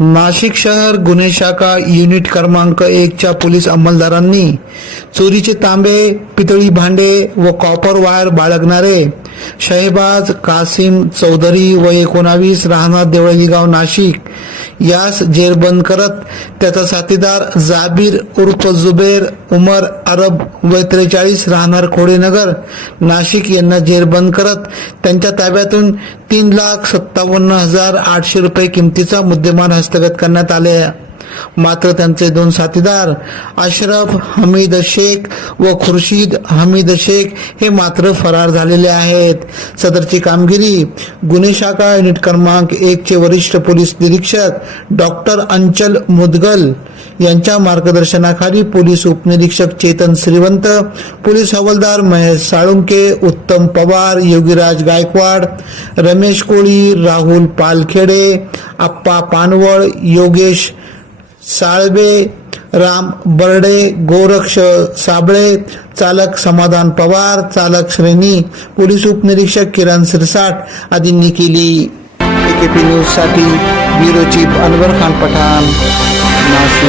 नाशिक शहर गुन्हे शाखा युनिट क्रमांक 1 च्या पोलीस अंमलदारांनी चोरीचे तांबे, पितळी भांडे व कॉपर वायर बाळगणारे शहबाज कासिम चौधरी व 19 राहणार देवळी गाव नाशिक यास जेरबंद करत त्याचा साथीदार जाबीर उर्फ जुबेर उमर अरब व 43 राहणार खोडेनगर नाशिक यांना जेरबंद करत त्यांच्या ताब्यातून 3,57,800 रुपये किमतीचा मुद्देमाल हस्तगत करण्यात आले। मात्र त्यांचे दोन साथीदार अशरफ हमीद शेख व खुर्शीद हमीद शेख हे मात्र फरार झालेले आहेत। सदरची कामगिरी गुन्हे शाखा युनिट क्रमांक 1 चे वरिष्ठ पोलीस निरीक्षक डॉक्टर अंचल मुदगल यांच्या मार्गदर्शनाखाली पोलीस उपनिरीक्षक चेतन श्रीवंत, पोलीस हवालदार महेश साळुंके, उत्तम पवार, योगीराज गायकवाड, रमेश कोळी, राहुल पालखेडे, अप्पा पानवळ, योगेश साळवे, राम बर्डे, गोरक्ष साबळे, चालक समाधान पवार, चालक श्रेणी पोलीस उपनिरीक्षक किरण सिरसाट आदींनी केली। AKP न्यूज साठी ब्युरो चीफ अनवर खान पठाण, नाशिक।